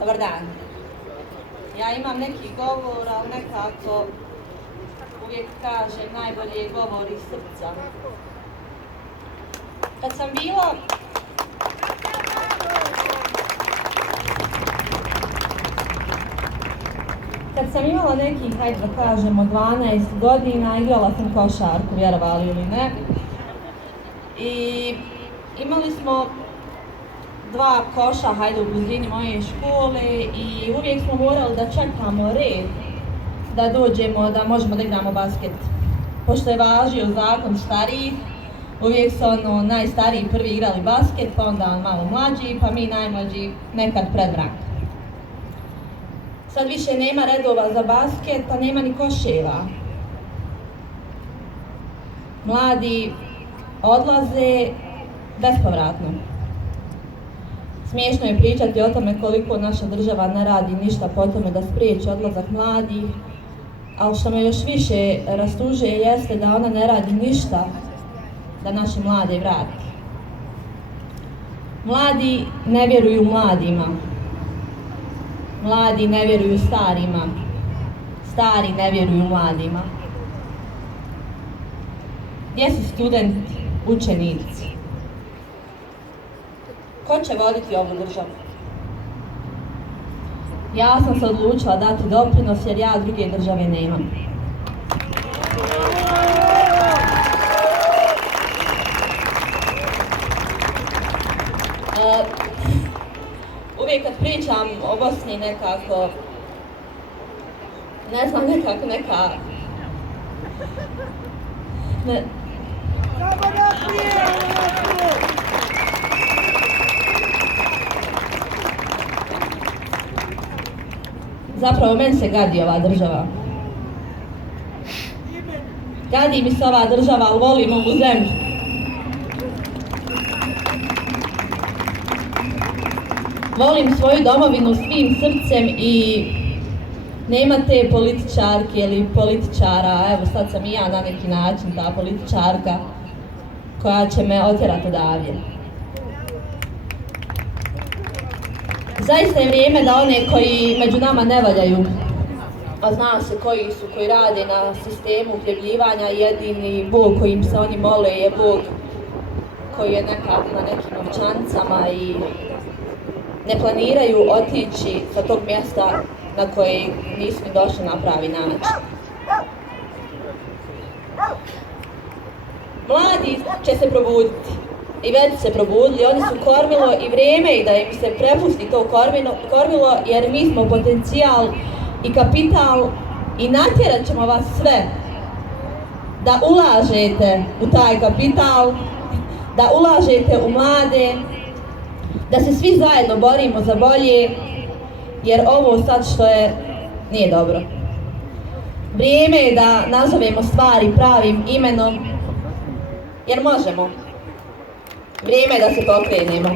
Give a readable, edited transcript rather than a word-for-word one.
Dobar dan. Ja imam neki govor, ali nekako uvijek kažem najbolje je govor iz srca. Kad sam imala nekih, hajde da kažemo, 12 godina, igrala sam košarku, vjerovali ili ne. I imali smo 2 koša, hajde, u blizini moje škole i uvijek smo morali da čekamo red da dođemo, da možemo da igramo basket. Pošto je važio zakon starijih, uvijek su najstariji prvi igrali basket, pa onda malo mlađi, pa mi najmlađi nekad pred mrak. Sad više nema redova za basket, pa nema ni koševa. Mladi odlaze bespovratno. Smiješno je pričati o tome koliko naša država ne radi ništa po tome da spriječi odlazak mladih, ali što me još više rastužuje jeste da ona ne radi ništa da naše mlade vrati. Mladi ne vjeruju mladima. Mladi ne vjeruju starima. Stari ne vjeruju mladima. Gdje su studenti, učenici? Ko će voditi ovu državu? Ja sam se odlučila dati doprinos jer ja druge države nemam. Uvijek kad pričam o Bosni nekako, ne znam, nekako neka... Zapravo, meni se gadi ova država. Gadi mi se ova država, ali volim ovu zemlju. Volim svoju domovinu svim srcem i nema te političarke ili političara, evo sad sam i ja na neki način ta političarka koja će me otjerati odavde. Zaista je vrijeme da one koji među nama ne valjaju, a zna se koji rade na sistemu uhljebljivanja, jedini Bog kojim se oni mole je Bog koji je nekako na nekim novčanicama i ne planiraju otići sa tog mjesta na koje nisu ni došli na pravi način. Mladi će se probuditi i već se probudili, oni su kormilo i vrijeme je da im se prepusti to kormilo jer mi smo potencijal i kapital i natjerat ćemo vas sve da ulažete u taj kapital, da ulažete u mlade, da se svi zajedno borimo za bolje, jer ovo sad što je nije dobro. Vrijeme je da nazovemo stvari pravim imenom, jer možemo. Vrijeme je da se pokrenemo.